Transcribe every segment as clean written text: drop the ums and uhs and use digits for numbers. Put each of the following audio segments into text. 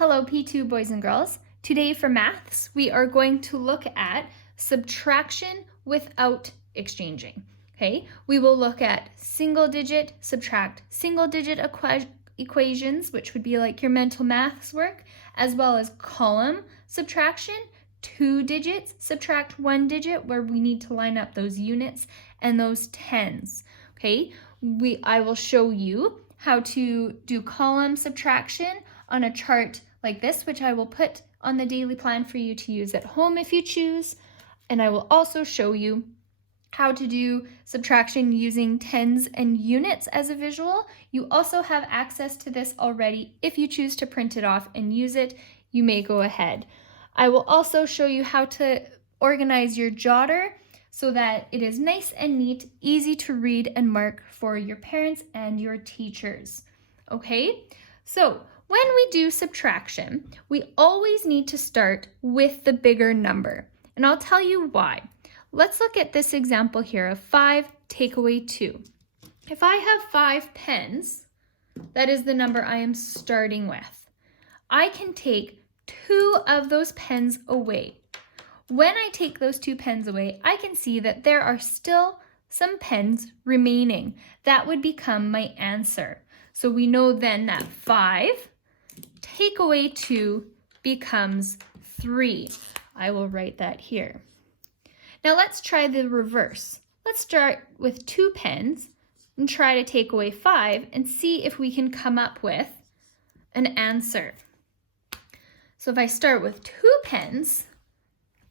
Hello P2 boys and girls. Today for maths, we are going to look at subtraction without exchanging. Okay, we will look at single digit, subtract single digit equations, which would be like your mental maths work, as well as column subtraction, 2 digits, subtract 1 digit, where we need to line up those units and those tens. Okay, I will show you how to do column subtraction on a chart like this, which I will put on the daily plan for you to use at home if you choose. And I will also show you how to do subtraction using tens and units as a visual. You also have access to this already. If you choose to print it off and use it, you may go ahead. I will also show you how to organize your jotter so that it is nice and neat, easy to read and mark for your parents and your teachers. Okay, so when we do subtraction, we always need to start with the bigger number. And I'll tell you why. Let's look at this example here of 5 take away 2. If I have 5 pens, that is the number I am starting with. I can take 2 of those pens away. When I take those 2 pens away, I can see that there are still some pens remaining. That would become my answer. So we know then that 5 take away 2 becomes 3. I will write that here. Now let's try the reverse. Let's start with 2 pens and try to take away 5 and see if we can come up with an answer. So if I start with 2 pens,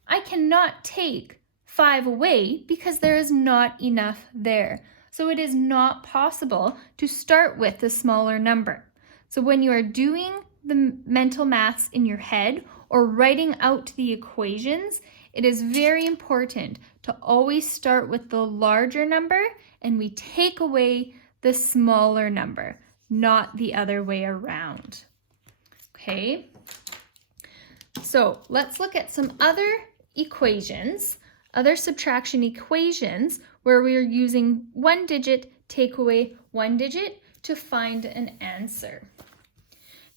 I cannot take 5 away because there is not enough there. So it is not possible to start with the smaller number. So when you are doing the mental maths in your head or writing out the equations, it is very important to always start with the larger number and we take away the smaller number, not the other way around. Okay, so let's look at some other equations, other subtraction equations where we are using 1 digit, take away 1 digit to find an answer.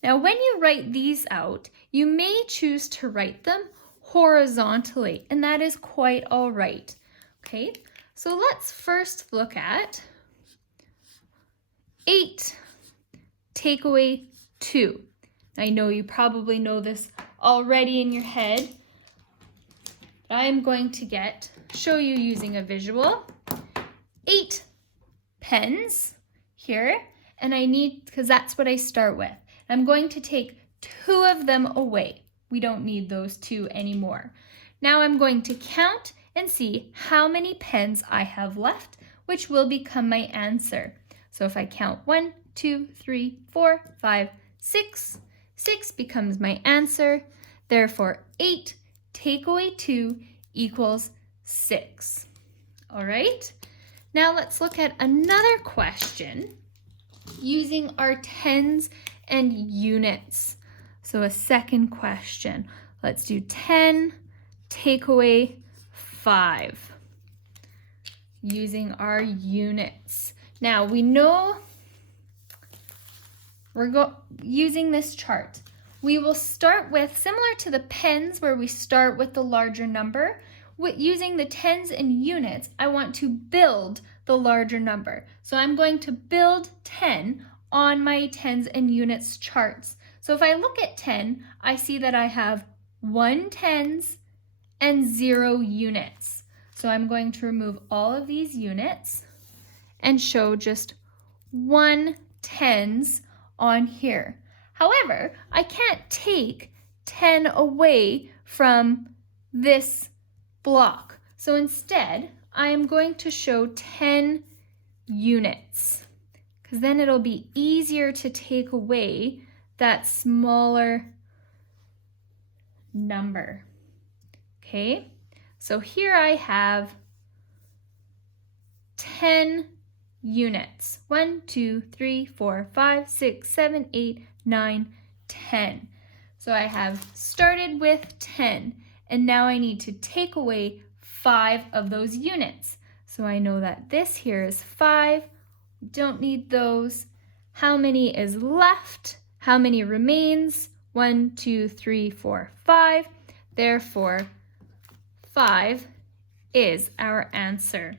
Now, when you write these out, you may choose to write them horizontally, and that is quite all right. Okay, so let's first look at 8 take away 2. I know you probably know this already in your head, but I am going to show you using a visual. 8 pens here, and I need, because that's what I start with. I'm going to take 2 of them away. We don't need those 2 anymore. Now I'm going to count and see how many pens I have left, which will become my answer. So if I count 1, 2, 3, 4, 5, 6, 6 becomes my answer. Therefore, 8 take away 2 equals 6. All right, now let's look at another question using our tens and units. So a second question. Let's do 10 take away 5 using our units. Now we know we're using this chart. We will start with, similar to the pens where we start with the larger number, using the tens and units, I want to build the larger number. So I'm going to build 10 on my tens and units charts. So if I look at 10, I see that I have 1 tens and 0 units. So I'm going to remove all of these units and show just 1 tens on here. However, I can't take 10 away from this block. So instead, I am going to show 10 units, because then it'll be easier to take away that smaller number. Okay, so here I have 10 units. 1, 2, 3, 4, 5, 6, 7, 8, 9, 10. So I have started with 10, and now I need to take away 5 of those units. So I know that this here is 5. We don't need those. How many is left? How many remains? 1, 2, 3, 4, 5. Therefore, 5 is our answer.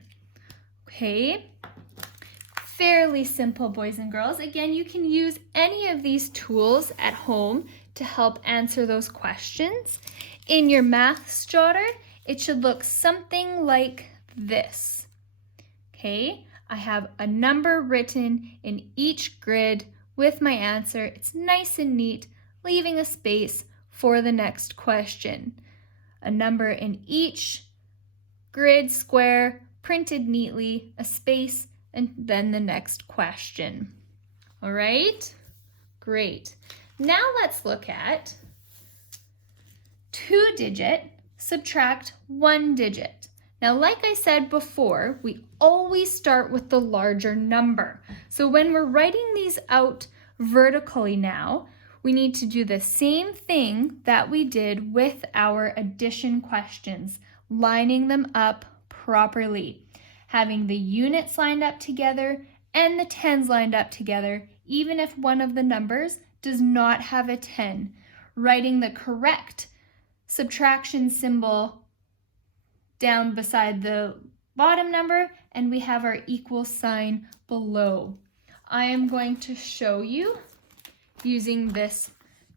Okay? Fairly simple, boys and girls. Again, you can use any of these tools at home to help answer those questions. In your maths jotter, it should look something like this. Okay? I have a number written in each grid with my answer. It's nice and neat, leaving a space for the next question. A number in each grid square, printed neatly, a space, and then the next question. All right? Great. Now let's look at 2-digit subtract 1-digit. Now, like I said before, we always start with the larger number. So when we're writing these out vertically now, we need to do the same thing that we did with our addition questions, lining them up properly, having the units lined up together and the tens lined up together, even if one of the numbers does not have a 10, writing the correct subtraction symbol down beside the bottom number, and we have our equal sign below. I am going to show you using this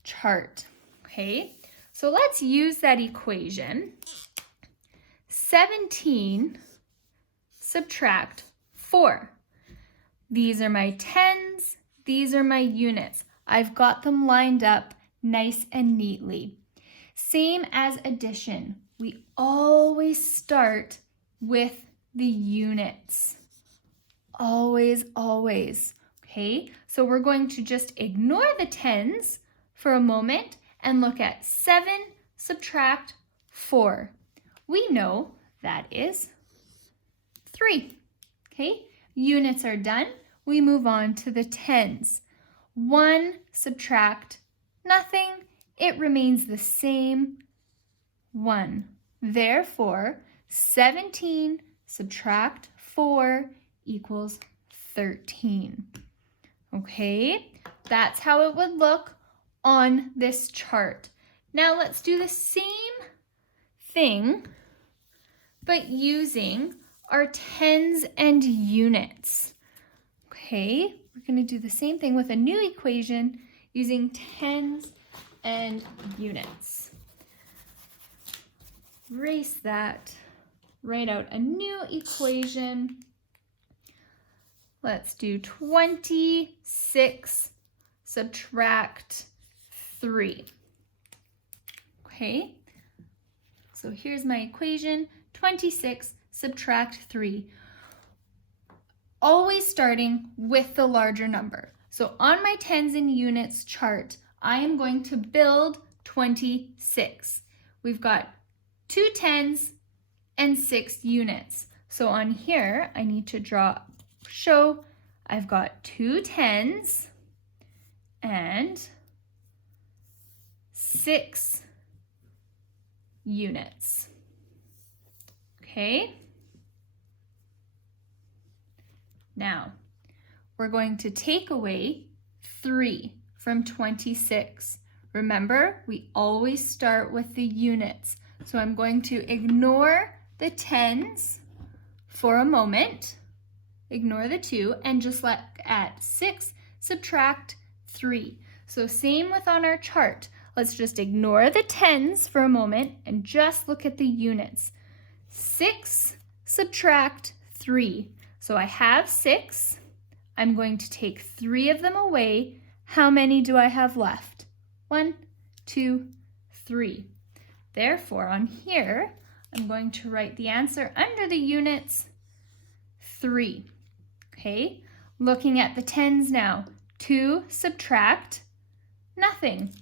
chart. Okay, so let's use that equation. 17 subtract 4. These are my tens, these are my units. I've got them lined up nice and neatly. Same as addition, we always start with the units. Always, always. Okay, so we're going to just ignore the tens for a moment and look at 7 subtract 4. We know that is 3. Okay, units are done. We move on to the tens. 1 subtract nothing. It remains the same, 1. Therefore, 17 subtract 4 equals 13. Okay, that's how it would look on this chart. Now let's do the same thing, but using our tens and units. Okay, we're going to do the same thing with a new equation using tens and units. Erase that, write out a new equation. Let's do 26 subtract 3. Okay, so here's my equation, 26 subtract 3. Always starting with the larger number. So on my tens and units chart, I am going to build 26. We've got 2 tens and 6 units. So on here, I need to show I've got 2 tens and 6 units. Okay. Now, we're going to take away 3 from 26. Remember, we always start with the units. So I'm going to ignore the tens for a moment, ignore the 2, and just look at 6 subtract 3. So same with on our chart. Let's just ignore the tens for a moment and just look at the units. 6 subtract 3. So I have 6. I'm going to take 3 of them away. How many do I have left? 1, 2, 3. Therefore, on here, I'm going to write the answer under the units, 3. Okay, looking at the tens now. 2 subtract nothing.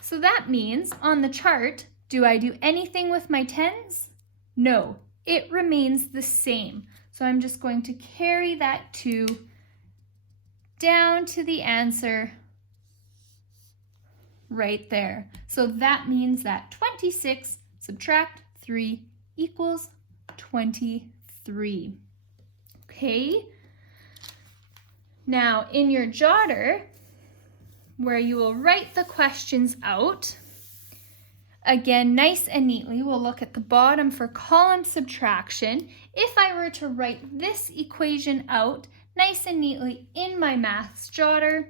So that means on the chart, do I do anything with my tens? No, it remains the same. So I'm just going to carry that 2 down to the answer right there. So that means that 26 subtract 3 equals 23. Okay. Now in your jotter, where you will write the questions out. Again, nice and neatly, we'll look at the bottom for column subtraction. If I were to write this equation out nice and neatly in my maths jotter,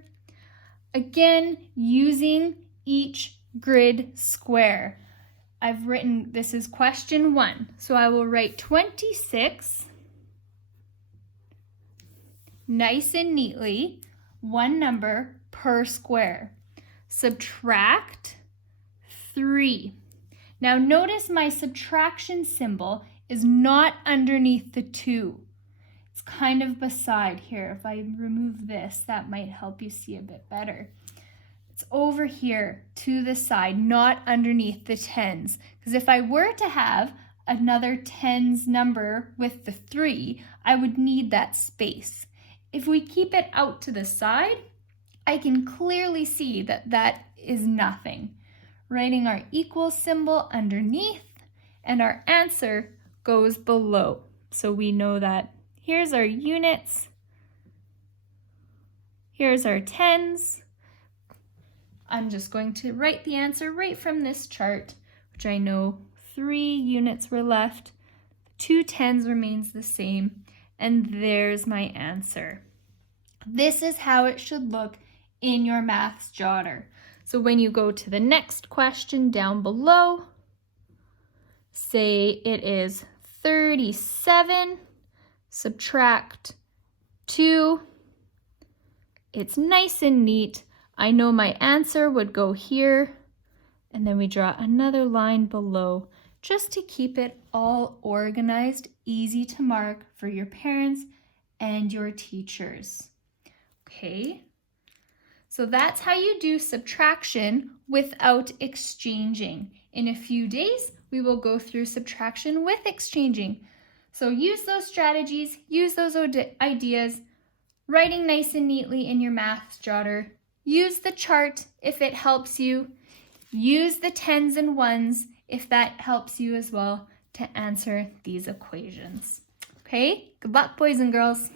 again, using each grid square. I've written, this is question 1, so I will write 26 nice and neatly, one number per square. Subtract 3. Now notice my subtraction symbol is not underneath the 2. It's kind of beside here. If I remove this, that might help you see a bit better. It's over here to the side, not underneath the tens. Because if I were to have another tens number with the 3, I would need that space. If we keep it out to the side, I can clearly see that that is nothing. Writing our equal symbol underneath, and our answer goes below. So we know that here's our units, here's our tens. I'm just going to write the answer right from this chart, which I know 3 units were left, 2 tens remains the same, and there's my answer. This is how it should look in your maths jotter. So when you go to the next question down below, say it is 37, subtract 2. It's nice and neat. I know my answer would go here, and then we draw another line below just to keep it all organized, easy to mark for your parents and your teachers. Okay. So that's how you do subtraction without exchanging. In a few days, we will go through subtraction with exchanging. So use those strategies, use those ideas, writing nice and neatly in your maths jotter. Use the chart if it helps you. Use the tens and ones if that helps you as well to answer these equations. Okay, good luck, boys and girls.